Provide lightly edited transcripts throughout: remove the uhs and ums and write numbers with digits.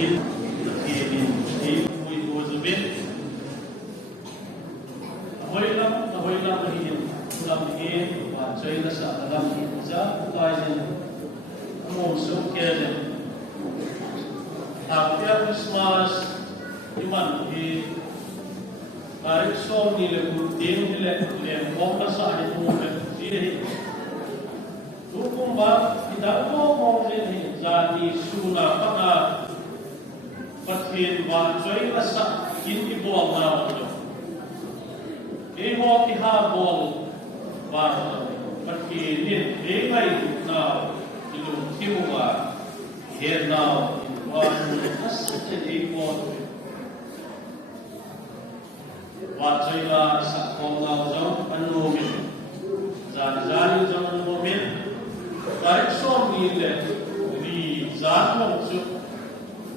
hin thì thì vui vui rồi biết hơi lắm thì làm cái và chơi là sợ làm giá tài gì một số kia này Happy Christmas nhưng mà thì Tarik som ni le kuting ni le mong sa ni mo le di tu kum ba ida ko mong le ni zani suna pana pathin wa choi la sa kin ki bol na lo e ho ti ha bol wa pathin ni e ngai na ilu ki wa he na wa as te e ko và chơi là sạc con nào giống ăn nô mình dàn giống ăn nô mình cái số đi lên đi dàn một chút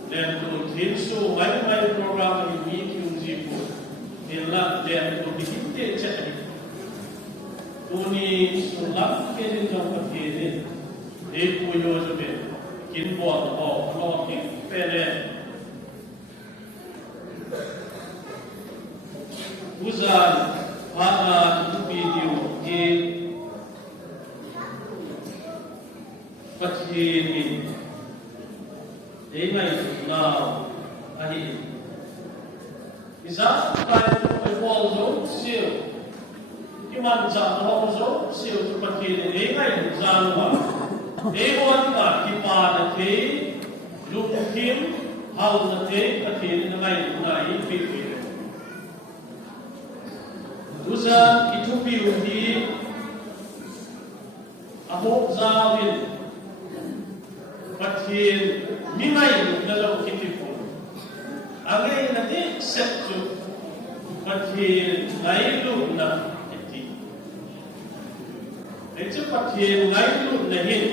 lên từ thiên số mấy program thì mi kêu gì cũng thì là lên từ đi hết chạy tuni sulam cái gì trong cái gì để cô yêu cho mình kiến bỏ họ lo cái phê này Uzan pada video di Pathin ini now ahi isa kai evolve zo siêu kiman za ho zo siêu tu Pathin ini ngai zanwa ewan ka kipa the luk kim hal the Pathin ngai pi Usa itu biuhi ahok zawin Pathin mingai dalam kitipu angai nanti setju Pathin lailu na iti itu Pathin lailu nahin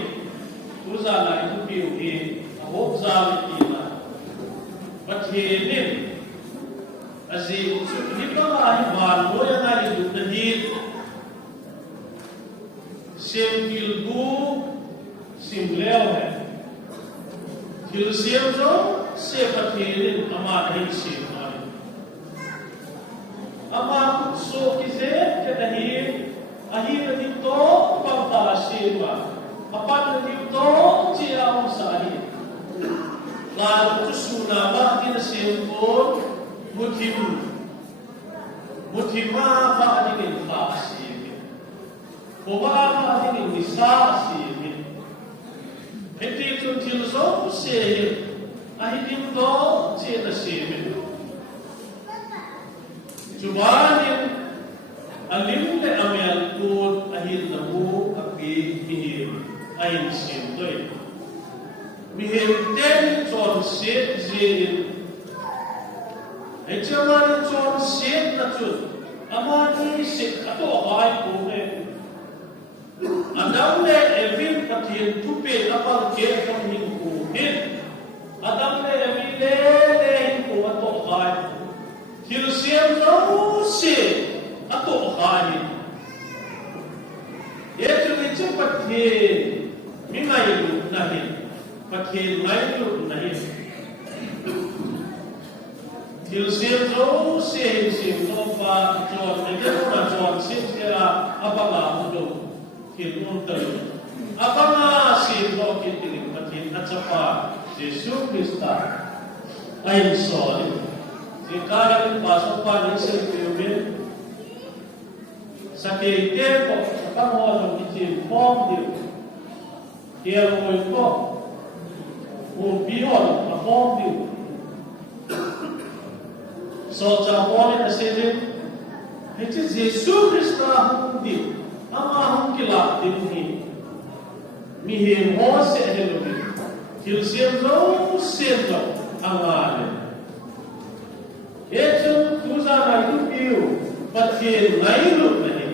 usa la itu biuhi ahok zawin ina Pathinin Azim ni pa ban mo ya na ri du di sim kilbu sim leo hai kil sim zo se Pathin ama dai sim ai ama so ki se ke dahi ahi di to pa ta sim ma apa di to chi a sa hi la tu suna ba din sim ko mutima fa adin fa si koba fa adin nisa si eti tun til so se ahidin to che na se jubanin alim le amel tur ahil namu api hi ain sim doi mihem ten chon se je Echamani chon set na chun amani set ato abai ko ne adam ne evin Pathin tupe apal ke kam hin ko hin adam ne evin le hin ko ato abai til sem no se ato abai etu ne Pathin mingai lu nahin Pathin mai lu nahin Til sim zo sim zo pa chon ne ke na chon sim kera abanga udo til untal abanga sim zo ke tin Pathin achapa Jesu Krista ai sorry je karan paso pa ne se pe sake ke ko pa mo zo ki form di ke mo ko o bion a form di So Japone asede hece Jesu Krista hundi ama hum kila dinhi mihe mo se helumi kilsem angale etu tuza na yupiu Pathin nailu nahi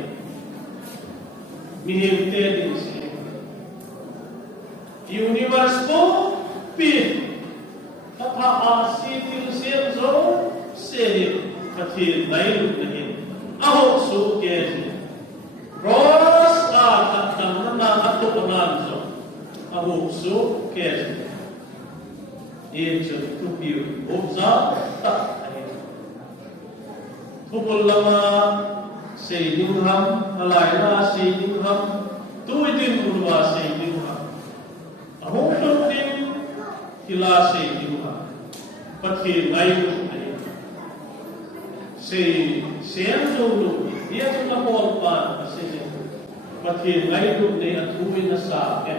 mihe tedin se universe ko pin tha asi kilsem se Pathin nailu nahi aho su ke Cross at na ato anan so aho su ke chừng tu biểu ốp gió tập thu bồn lama xây dựng hầm lại là xây dựng hầm tôi tin bồn và xây dựng hầm hông sốt tin thì là xây dựng hầm bất kỳ ngay lúc này xây sáng trong lúc dia chúng ta bồn bàn và xây dựng bất kỳ ngay lúc này thu bên là sao em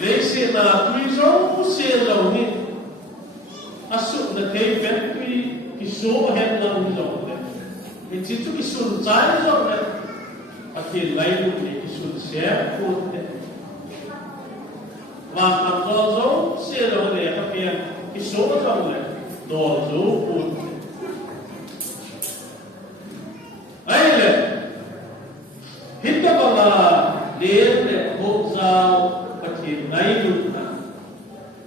lấy xe là tuy dấu xe lâu hết asup na thấy vẹn tuy cái số hết lần rồi đấy cái chỉ cái số trái rồi đấy thì lấy được cái số xe cốt đấy và làm do dấu xe rồi đấy cái số rồi đấy đồ dấu cốt ấy là hít cái bằng là đến để hỗ giao thì lấy được na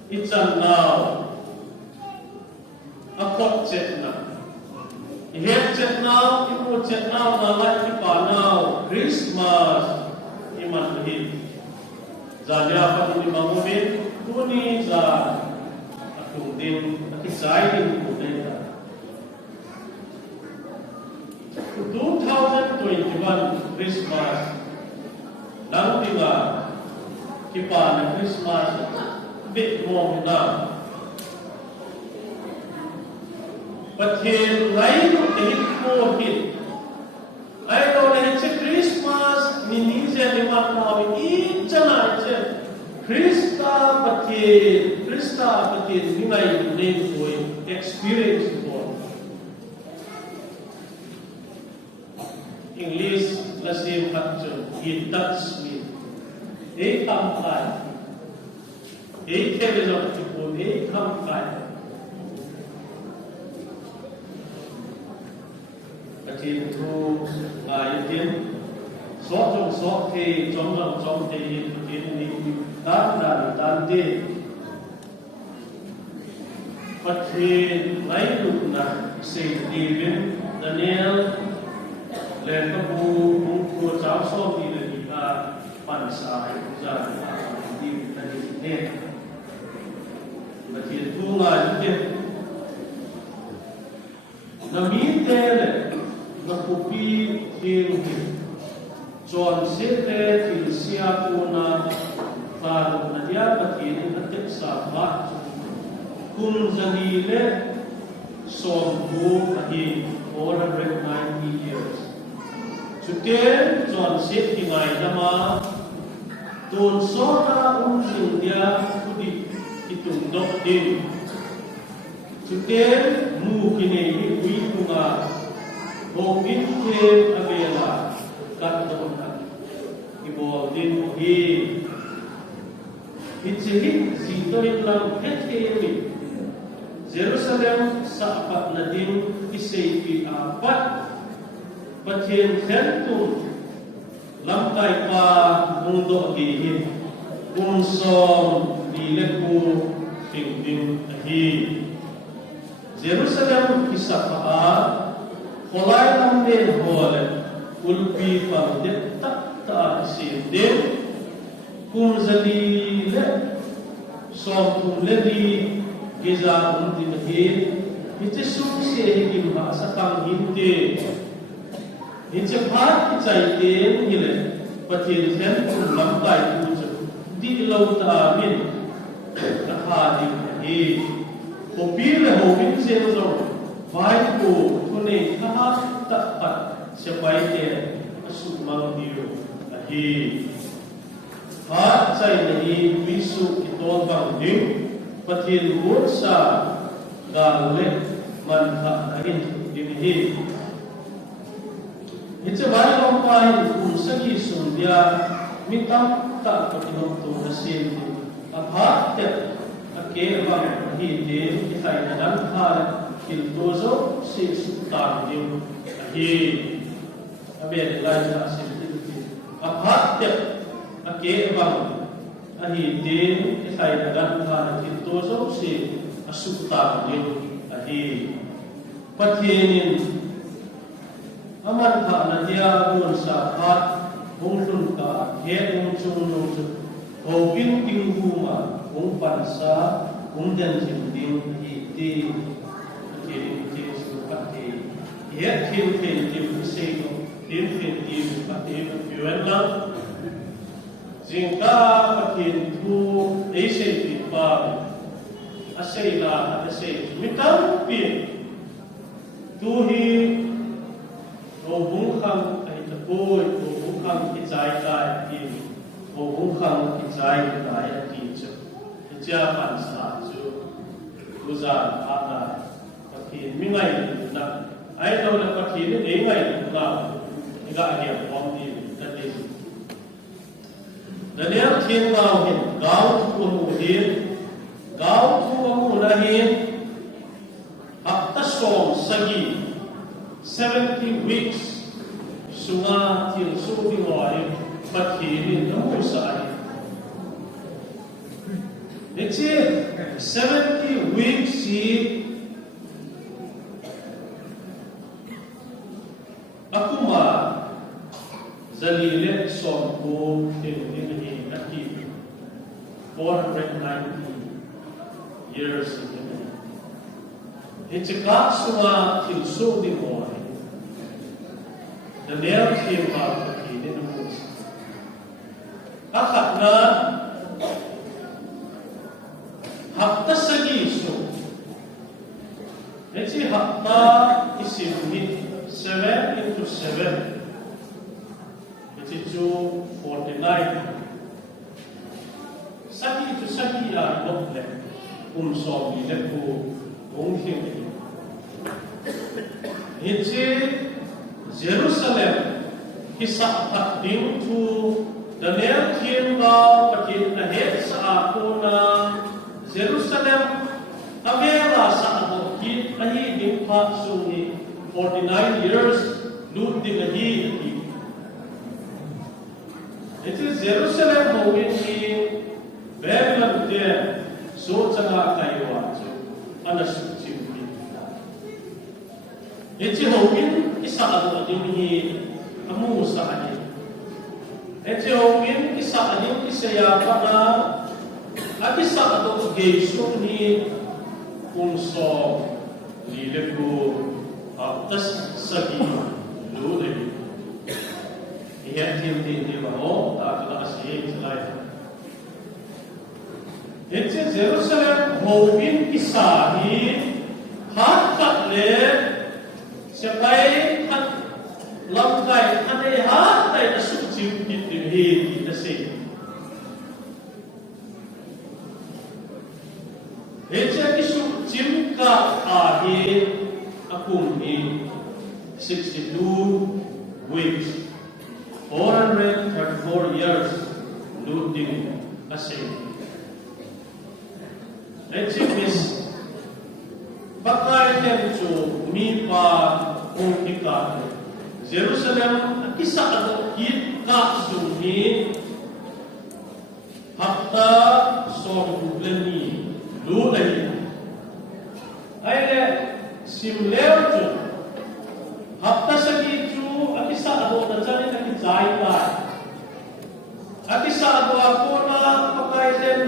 ít chân nào akot chết na hết chết nào ibu chết nào na lại cái bà nào Christmas iman hi giờ dia apa ni bangunin kuni za atung din akisai din kuni 2021 Christmas lalu tiba kipa Christmas bit more now but he right to hit more hit I know that it's a Christmas minise ni makna ni chana che Krista pati ni ngai ni koi experience for English la same factor it touch me एक काम काय एक हे result को एक काम काय अच्छी तो ये सौ के जम के ये नहीं दान दे पत्ते लाइन लुकना से दीवन Daniel लेकर वो चार सौ दी लगी का pansai uzan di ne bati tunga de nami tele na kopi hin John sete til sia kuna faru na dia bati na tek sa ba kun zanile som bu ahi 490 years today John sete ngai nama Tuan sona unjil dia kudi hitung dok din. Today mu kini hui tunga hongin ke abela kat dokan ibol din hi. Hitchihit zitoin lang hetkewi Jerusalem sa apat na din isaypi apat patien kentun lamkai pa mundo gihin unsom dileku tingting ahi Jerusalem kisapa kolai lamde hole ulpi pamde tak ta sinde kum zalile som kum ledi geza undi ahi itu sumse him ha sakang hinte Hince part kicaite ngile patin hen lam tai ku di lauta min ta ha di kopi le ho min se zo vai ko kone tha ta pat se pai te asu mang dio ahi ha chai ni visu kiton bang ni patin wo sa gal le man tha ahin di It's a very long time to study Sundia, Mitam, Tapatinum to the same. A part that a care of he did, if I hadn't had Kiltozo, six Tardim, he a bit like a simple. A part that a care of he did, if I hadn't had Kiltozo, say a Sutardim, he. But he aman tha na dia gun sa phat hung sun ka he hung chung nung chu hồ vinh kinh vu mà cũng bản sa cũng đen chìm đinh thì sự phát thì hiện thiên tìm xây thiên tìm phát thì chuyện lắm riêng cả phát hiện thu ấy xây thì ba xây là xây mình cảm biến tu hi đồ bung khang ai tập bôi đồ bung khang cái trái cái thì đồ bung khang cái trái cái thì cha bản sa chú uza ata pathin mi ngai na ai đâu là pathin để ngai na ga hiệp om đi là đi là nếu thiên vào hiện gạo thu mu hiền gạo thu mu là hiền học ta song sagi 70 weeks sunga thiên su đi ngoài pathin nó mu sai. It's 70 weeks akuma zalile sompo in aki 490 years it's a katsuma till so the morning the nail came out of the in the moon akatna Hakta sagi so. Let's see, hakta is in 7 into 7. It's 249. Sagi to sagi are not left. So we let go. Thing. It's Jerusalem. He's acting to the nail came out, but in the heads are Jerusalem, Avera sa ki ahi dimpa suni 49 years lut di ahi. It is Jerusalem ho in Babylon there so changa kaiwa so anasu chimpi. It is ho in isa adu adimi amu sa ani. It is ho in isa adim isaya pana Ati sa ato geisho ni unso lileku tas sagi lule. Iya tim di baho tak asih selai. Itu Jerusalem hovin isahi hat le siapai hat lamkai ane hat tai asukcim di tasik. Echa kisu jimka ahi akum in 62 weeks 434 years looting asing. Echa mis bakay tencho mi pa ungkika Jerusalem isa ato kit ka suni hakta sorbuglani Lu lagi, ayat simleu tu, hafta segi tu, akisa ado terjadi lagi jailah, akisa ado aku na pakai den,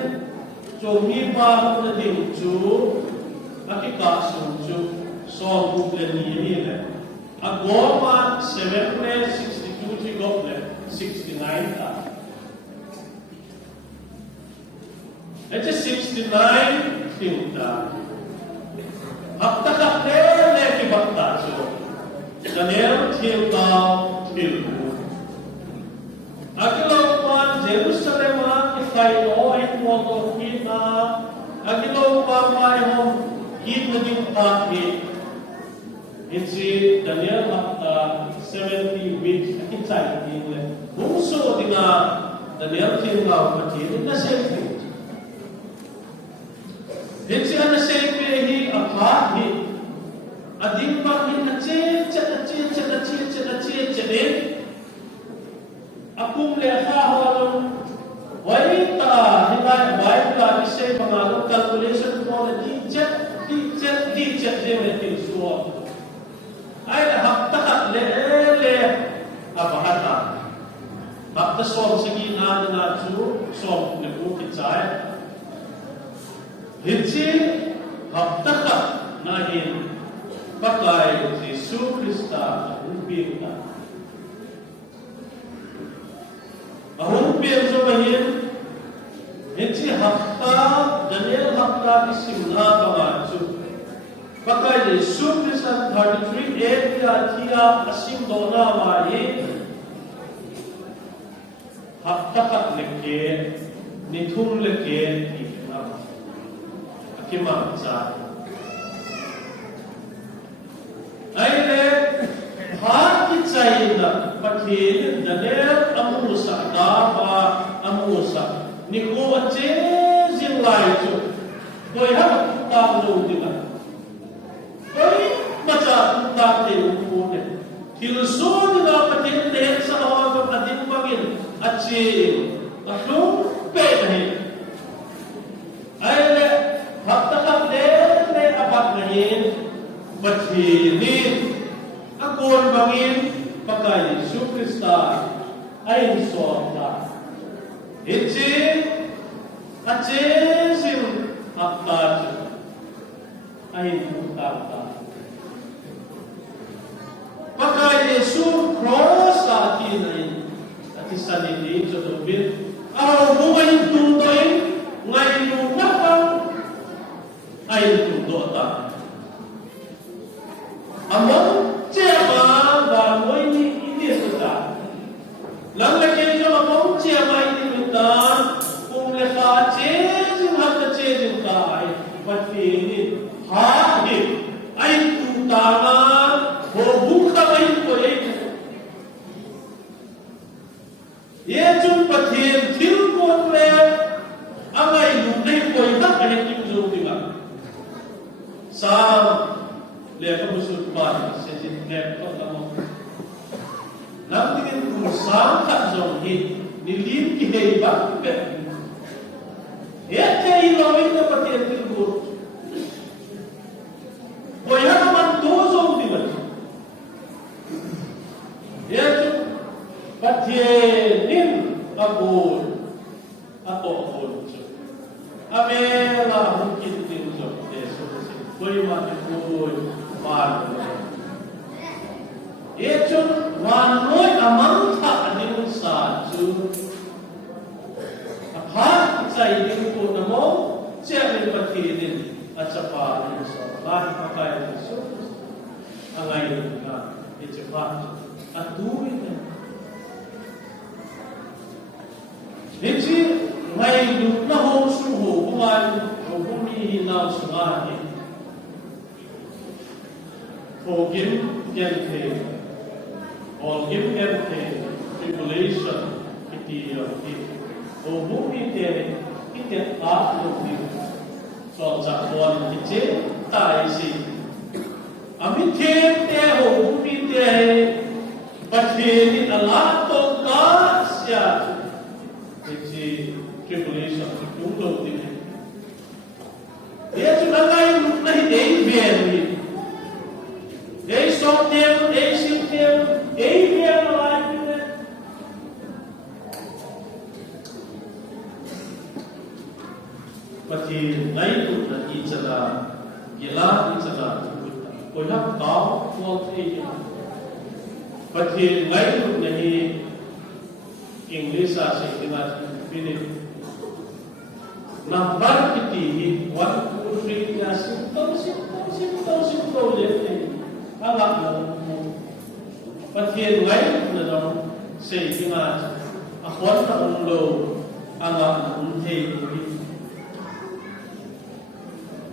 jomi bah na ding tu, akika sunju, so bukan ini le, agama 7 le 62 juga le 69 ta. It's 69 tinta. Hakta ka le ki bakta so. Daniel tinta tilku. Agilo man Jerusalem ki kaino it mo kita. Agilo pa mai ho kit na din ta ki. It's Daniel hakta 70 weeks inside in le. Buso dinga Daniel tinta pati na same. It's an assembly of heart. A deep parking a change, a pumle a haholo. Why I say, Mamma, calculation for the teacher, they so I have to le a bahata. But the song singing na to song the sai hichi haptaka na hin pakai Yesus Krista umpirta ahumpir so bahin hichi hapta Daniel hapta ki simla bawachu pakai Yesus Krista 33 ya thia asim dona mai haptakat leke nithum leke ikma akima cha aile bhat ki chaina pathin Daniel amusa da ba amusa niko ache jinglai chu doi ha ta lo dila doi macha ta te u ne hilso dila pathin te sa ha ba adin bangin ache ahlu pe nahi aile haptakat le abat nahi bathinin akon bangin pakai Yesus Krista ay sorta ichi ache sim akta ay putata pakai Yesus cross atin ay atisaniti jodobit aw bungay tundoy ngay lunakang ay tundota among chiama và mỗi ni ini sudah lang lagi jo among chiama ini sudah kung lepa chejin hat chejin kai pati ni ha ni ay tutana ho bukha mai ko ei ye chun pathin thil ko le angai lu nei ko na ane kim zo ti ba sa le ko musul ba se jin ne ko ta mo lam tin ku sang kha zong hi ni lim ki hei ba be ye te i lo in na pathin til ko ko ya man to zong ti ba ye chu pathin nin abul ato abul chu amela mungkin tin zo eso koi ma te koi mal ye chun wan noi amang tha anin sa chu apha chai din ko namo che ne pati din achapa ni so lai pakai so angai na ye chapa atu ni Neci ngai du na ho su ho kuman ho kumi na su ma ni forgive gen the all give gen the tribulation iti yo ti ho kumi te ite a lo ni so cha bon ti che tai si ami the te ho kumi te pathe ni ala to ka sia tribulation cũng đầu tiên để chúng ta ngay lúc này đến về thì để sống thêm để sinh thêm để về lại như thế và thì lấy cũng là ý cho là nghĩa là ý cho là tôi hấp có vô thị và thì lấy cũng là ý English asa dengan ini number kiti 1 2 3 ya simple je agak mo patien ngai na dong sei dengan akhon ta ulo agak unhe ni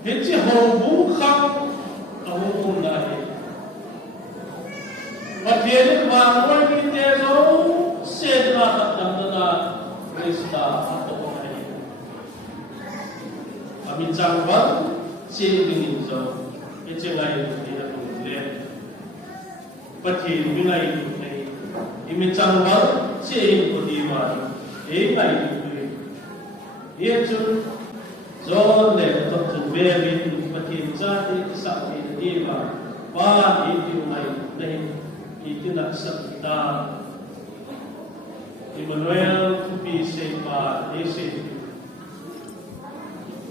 hechi ho bu kham awu kun da he patien ma ngoi ni te zo sedra tatandana Krista atau orang kami cangkap sini so itu lain dia boleh pati mulai ini kami cangkap sini berdiri lain itu John le tu beri pati jadi sakit dia bah itu lain itu nak sakita Emmanuel to be saved by Ese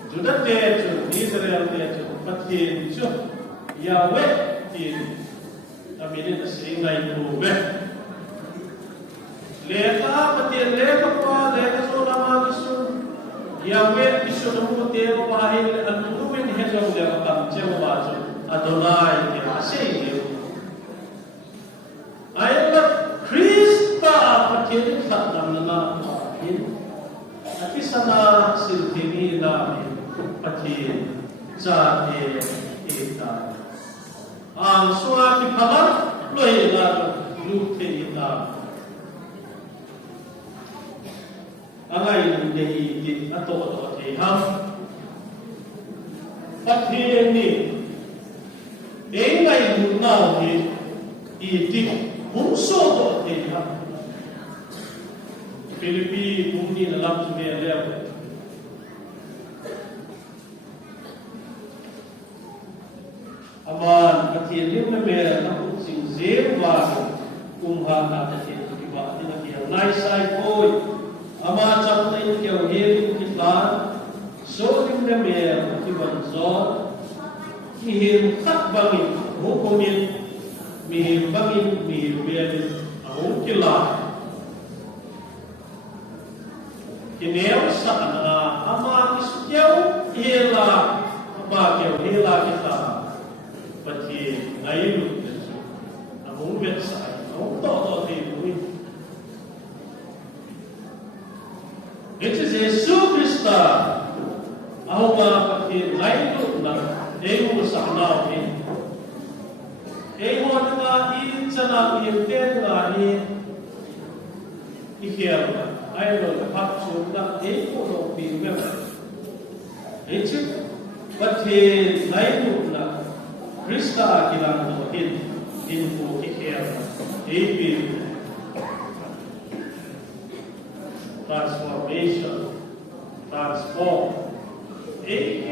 Judah te chu Israel te chu pathin chu Yahweh tin aminin asingai tu be leka pathin leka pa leka so lama kisun Yahweh kisun mu te bahil anuwin hejong le atam chemo ba chu Adonai te asei ayat Krista pathin khatam na in ati sana silthini na pathin cha e ita ang suwa ki phala loi la lu the ita angai ni ki ato the ha pathin ni engai lu na ni I ti hum so do the ha Philippi bumi na lam tu me le aman pathin lim na me na ku sing zer wa ha na ta the ki ba ni na ki nai sai koi ama cham tai ki o he ki ta so lim na me ki ban zo ki him khat bangin ho komin mi him bangin mi him be a ho ki la Kineu sana ama iskeu hela ama keu hela kita pati ayu amung bet sai amung to te bui it is Jesus Christa ahuma pati ayu na emu sana ni emu na in sana ni ten na ni ikhel ai rồi pháp chúng ta đến của độ vì việc đến trước bất thì lấy một là Krista kỳ làm đầu tiên in của cái khéo đến vì transformation transform ấy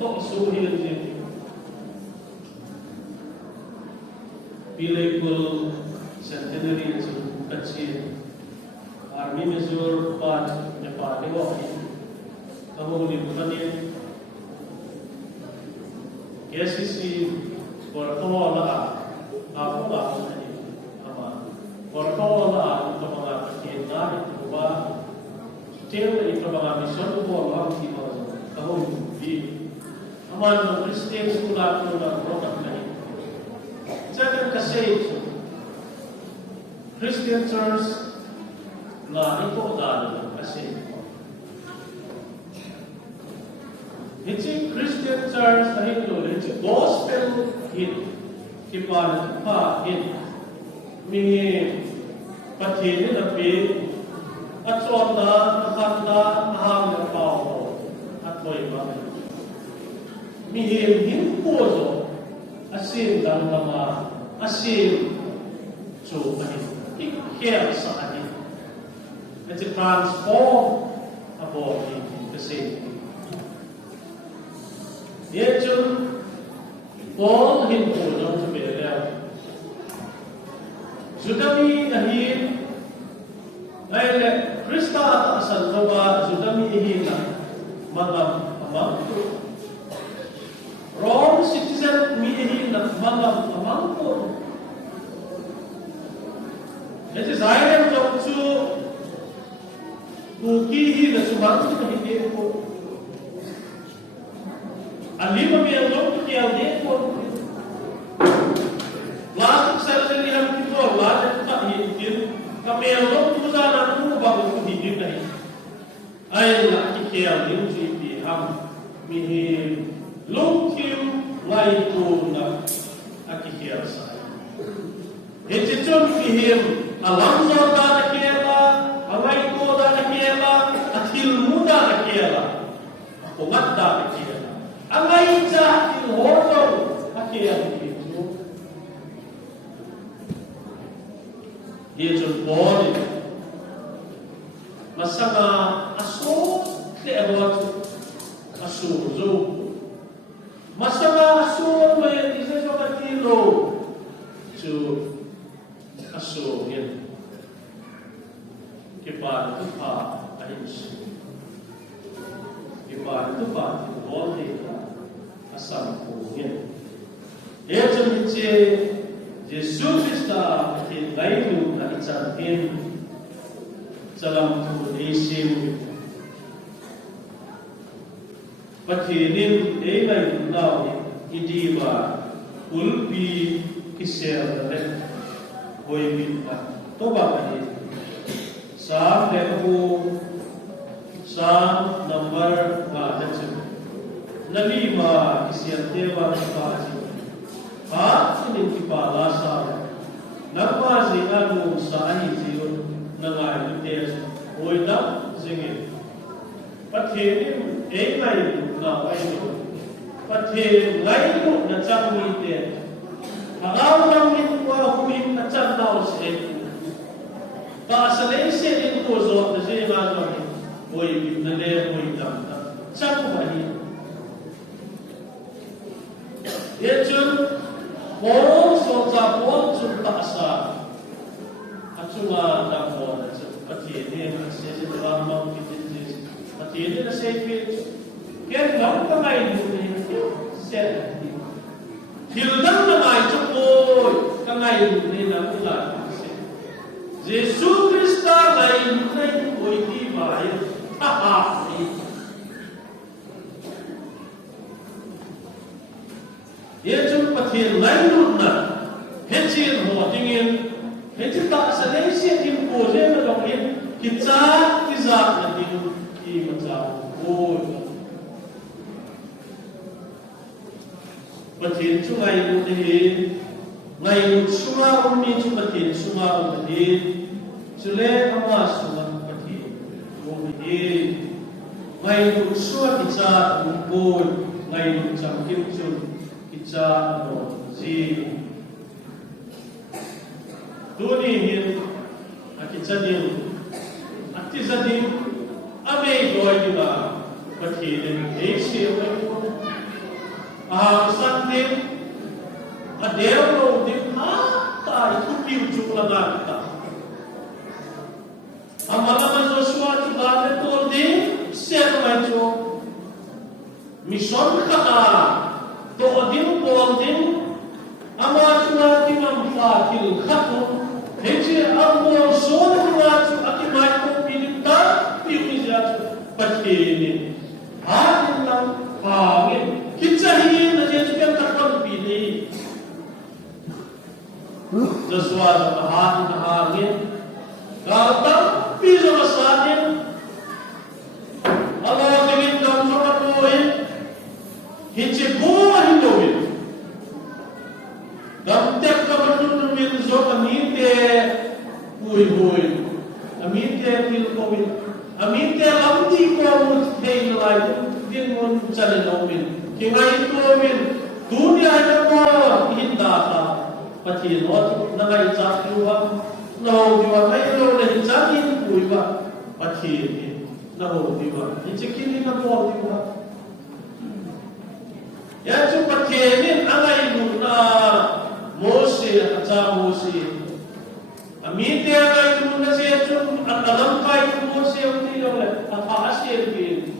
độ số hiện diện miracle centenary chúng ta chia Army Missour part Nepal ni wo kamu ni bukan ni KCC berkawan lah aku lah ni apa berkawan lah untuk mengatur kita itu bah tiada itu mengatur mission itu orang kita kamu di aman Kristen sekolah tu nak berapa ni jangan kasih Christian Church na ito dahil kasi it's a Christian church na ito it's a gospel hit kipan pa hit mi pathin na pi at sonda nakanda nahang na pao at boy ba mi him pozo asin dang nama asin so ikher sa and to transform a body the same. Yet, Paul him to be there. Sudami dahil ay Krista at asalva sudami hina magam amang Rome citizen mi hina magam amang po. It is I am to Buki na sumang sa kahigit ko. Alima may along to kiyalde ko. Lahat sa sarilihan ko, lahat sa kahigit. Kami along to sana ano bago ko higit na ay nakikiyalde ko si Ibiham. Mihim lungkim ngay ko na nakikiyal sa iyo. Itichon Mihim alam sa nakikiyala Amai ko da nakiyala at hilmu da nakiyala. Ako mat da nakiyala. Amai sa hilhoto nakiyala ito. Dito po masama aso te abot aso zo. Masama aso may isa sa katilo to aso yan. Kepada Tuhan ayus. Di ba tu ba tu bol ni asam ko ni e chun che Jesus Krista in lailu na ichang in salam tu isim pathinin e lai nau idi ba ulpi kisel le hoi bin ba to ba ni sam le ku sam number ba na chu nali ma kisel te ba ba ji ha ini kita lasa nama zingan sahi ziun nangai tes oida zingin pathin lai na ai pathin lai na chang mi te hagaw nang min wa huin na chang daw se ba sale se in ko zo na se na zo ni oi bi na le oi dam chang ba ni ye chun Orang soja pun cuma sah, cuma tak boleh. Pasti ini masih dalam mau kita jenis. Pasti ini masih fit. Kita nak kemai ini, set. Hilang kemai cukup, kemai ini nak pulang. Yesus Kristus lain lain boleh baik. Ia cuma pathin lain na hecin ho dingin hecin tak selesai impo je na dongin kita tizak na ding ki macam pathin sungai ni ngai sunga ummi chu pathin sunga ummi chule ama sunga pathin ummi ngai sunga kita umpo ngai cham kim chu cha no ji duni hin akichadim atizadim ame goiba pathidin eise oi sandim adev ro dim ta kupiu chuklaga ta amala Joshua chulane tol din ser mai cho mission kha to din bol din ama chuna tinam fa kil khatu heje ambo son chuna chu atimai ko pinta piuja pathini ha nam ha nge kichahi na je chukem takon pini Joshua ha nge gata pizo masanin Allah dingin dam chona koin heje Dam tek ka batun min zo amite hui amite til ko min amite lamti ko mut thei lai din mon chale no min kingai ko min dunia na ko hinda ta pati no na ngai cha luwa no diwa mai lo le cha hin hui ba pati na ho diwa ni chikin na ko diwa ya chu pati ni angai lu na Mose acha Mose amite ay muna siya chun at alam kay Mose uti yung apa asir kin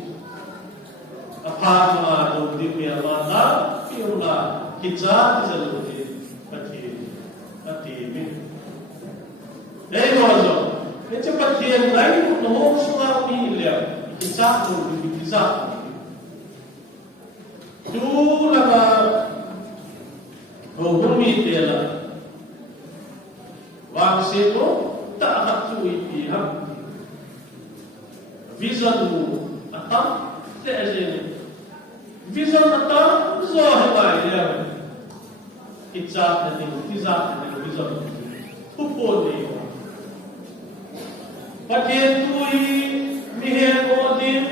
apa ma do di me ala yung la kitsa tisaluti pati mi dai gozo ete pati ay no suwa mi le kitsa do di kitsa tu la Hukumi tela, wangse to tak hatu ipiham, vizanu atam teajen, vizan atam zohai dia, kitsa ni kitsa ni vizan, upon ni, patien tui mihen odin,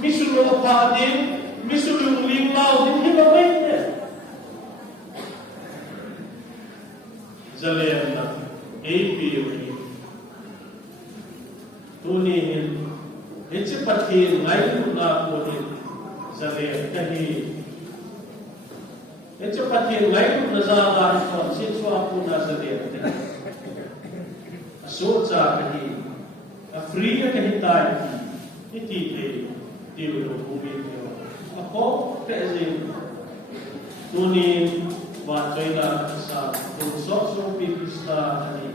misulo padin, misulo limau din hibamai. Zalena, APOE. Tunihin, iti patin, ngayon na po din, Zalena, kahi. Iti patin, ngayon na zalahan ko, sinso ako na Zalena. Aso sa kahi, a free na kahi tayo, iti kahi. tiêu đồ bumi tiêu ako pezin tuni và chơi là sa tu sok so pista ani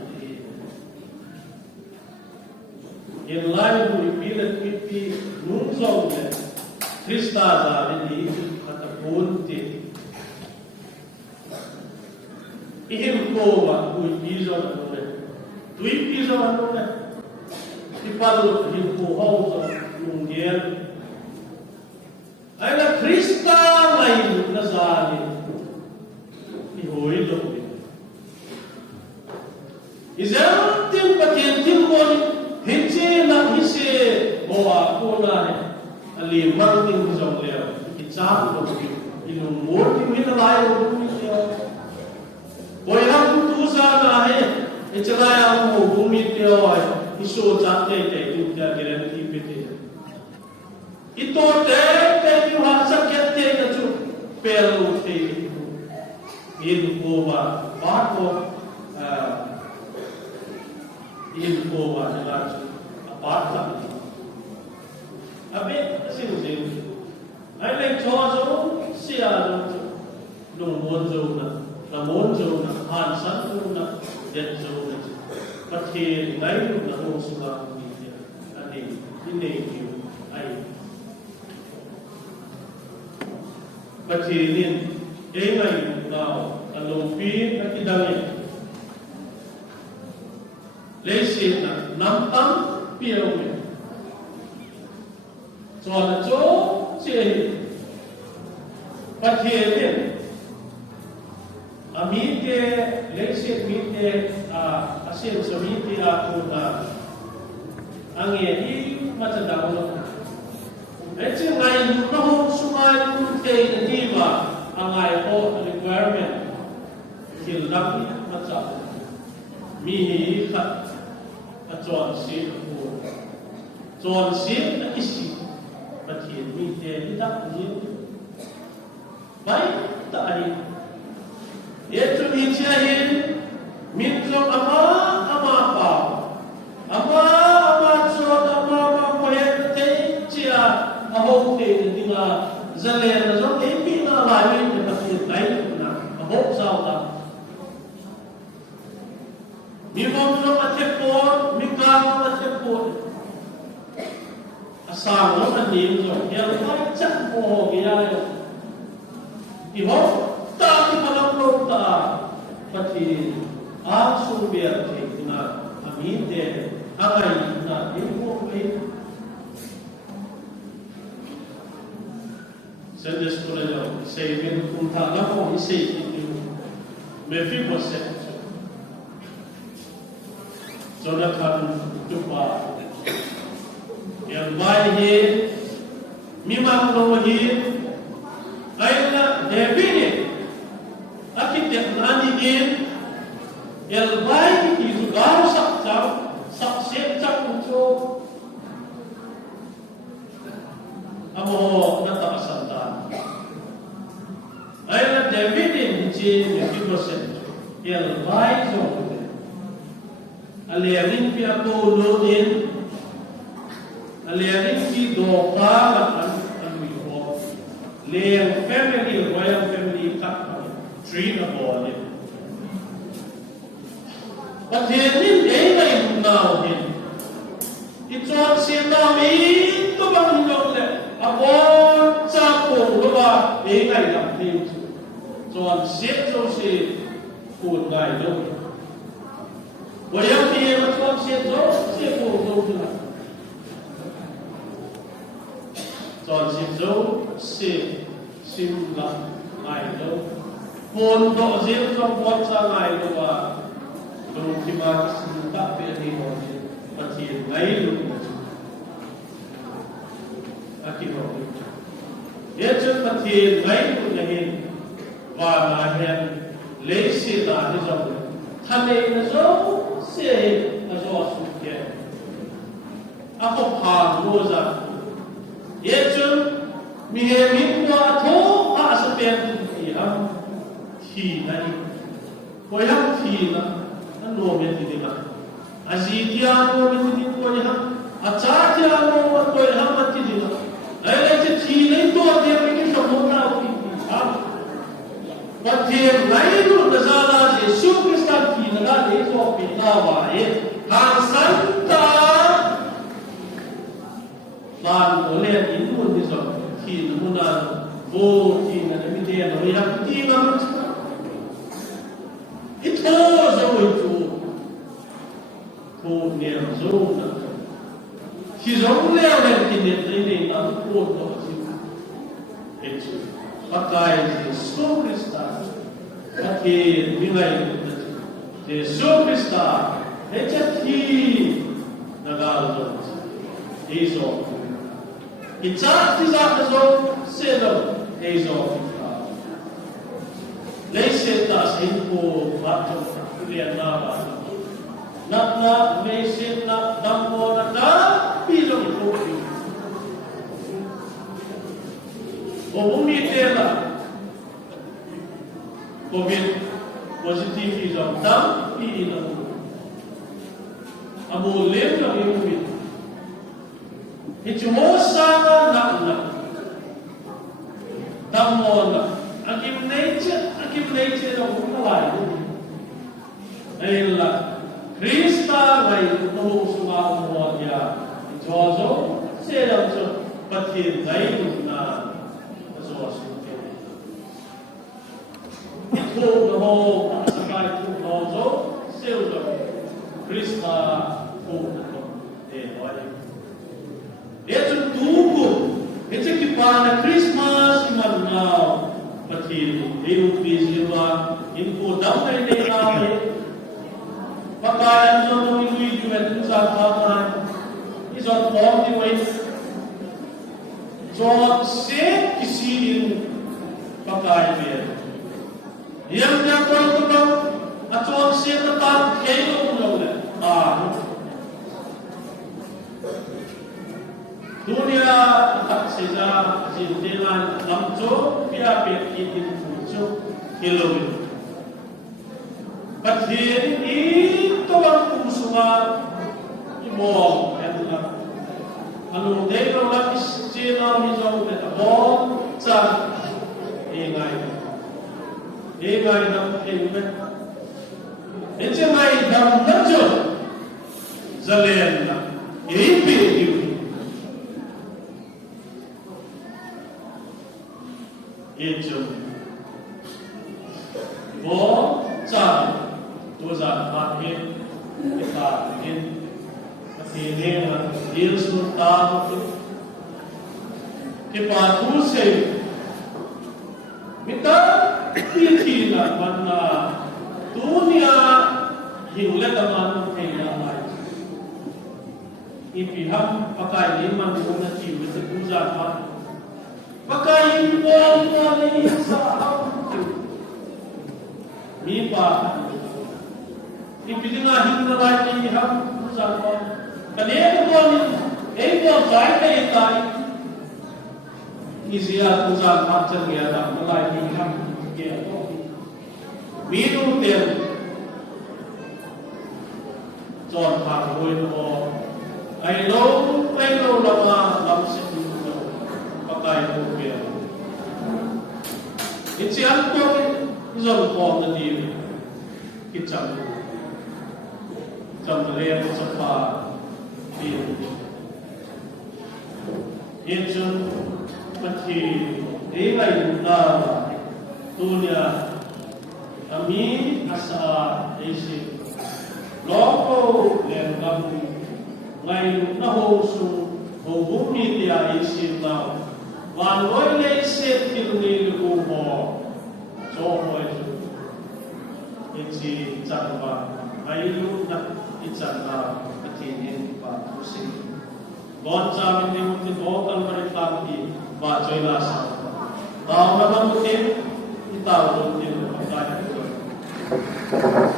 in lai bu ipilat ipi nung zong le Krista za ni atapun ti ihim ko wa bu ipi zo na le tu ipi zo na le ipalo ihim ko ho zo nung ger ai là Krista mai na za ni hối lộ Israel tim pakin tim bon hinche la hise boa kona ne ali mang tin jong leo ki cha lo ki inu mor ki min lai lo mi leo boy ham tu sa na he ichla ya mo bumi teo ai iso cha te te tu ja guarantee pete ito te ki ha sa ke te ka chu pelo te in Cuba, Barco, in Cuba, apartment. A bit, assim, aí vem Jojo, Seattle, no Monzona, na Monzona, Hansana, Detzona, but he died na Rosula, and he named I. But he didn't. Đây nào là đầu phi các cái đăng lấy xin là 5 piêu mình cho là chỗ chơi phát hiện lên mỹ tê lấy xin mỹ tê xin cho mỹ tê cũng là anh nghe đi mà chân đạo nó ấy chứ ngày nó không xung ai cũng thế đi mà angai ho requirement kil lam ma cha mi hi khat a chon si ko chon si na isi pathian mi te ni dak ni bai ta ai ye chu ni cha hin min cho ama cho ama ko ye te chia a ho te ni ma zale na zo e pi na lai ni ta ti dai na a ho sao ta mi mo no ma te po mi ka ma te po a sa no na ni zo ya mai chan po ho ge ya yo ti ho ta ti ma na pro ta pa ti a su be te na a mi te a ai na ni mo pe Sunday school là xây viên cùng thằng nó không xây thì mấy phim một sẽ cho nó thành chụp vào em vai hi mi mang đồ hi ai là David này architect nani hi em vai thì dù gạo sắp xếp trong chỗ amo na ta santa ai là David in chi ni percent el vai zo aliarin pi ato lo din aliarin pi do pa la an wi ho le family royal family kat tree na bo ni but he ei mai now hin it was sin na mi to bang lo le abon cha po lo ba ei ngai lam ti chọn xếp cho xe cuốn ngài đâu bởi em thì mà chọn xếp dấu xếp cổ đâu chứ nào chọn xếp dấu xếp xếp là ngài đâu hồn độ xếp trong con xa ngài đâu và đâu khi mà xin tạp về thì họ mà chỉ ngay luôn khi họ hết chân mà thì ngay luôn là hình và mà hiện lấy xe là đi rồi tham gia nó dấu xe nó dấu xuống kia không hàng mua ra hết chân mình qua thố sẽ tiền thì ham thì này coi ham thì nó nô bên thì mà gì thì nô bên thì coi ham cha thì nô coi ham thì gì ấy But here, Naidu Nazala, Jesus Christ, Kinaga, they talk with Nawa, Han Santa Man, Ole, in one is of Kin, Muna, Bo, Kin, and everything, and we have to team up. It was a way to near Zona. She's only in the training of the court of it. But I is so Christa, but he denied the so Christa, it's a key Nagal. He's off. It's up his episode, Sailor, he's off. They said us in for what to Vietnam. Not they said not more than that, be the report. Tela, COVID positive is of them, be in a more later in it's more sana, not more. I give nature of the life. Krista, like no Sumamoya, it's also said also, but he died not. It told the whole society also, sales of Krista food. It's a two, it's a Kipana Christmas in now, but he will be in for down the day. But I am not only with you at Uzak is on 40 ways. So, say, Kisi Pakai. Yang dia kau tu atau siapa tak kau tu boleh. Dunia tak saja dengan lamco dia pergi tujuh kilometer. But here itu orang semua imam adalah. Anu dia orang Cina misal betul cak ingai. Ingai nak ingat. Ini mai dalam najo zalen nak. Ini pilih. Itu. Bo cak. Tuhan makin kita ingin ketiga dia sultan kita usai kita pilihlah mana dunia hidup teman kita lagi. Ipiham pakai lima dunia jiwa sebulan pakai lima ini saham mipa. Ipilih hinda lagi ham usahkan. Kerana itu saya kaitan. Isiat usah macam dia tak mulai ham dia. Minum dia. John Parwoy mo. I know lama lamsit itu pakai mobil. Itu apa? John Paul tadi kita Jamrean Sapa Itu Mati Ilai Utara Dunia Kami Asa Isi Loko Yang Kami Ngai Nahosu Bumi Dia Isi Nau Wanoi Leisi Kiluni Lukuho Soho Itu Isi Jakba Ayu Nak Icana Atinin Pak Musim Gon Jamin Ni Mutin Bokal Merifati Pak Joylasa Tahu nama Mutin Itaw Mutin Pak Joylasa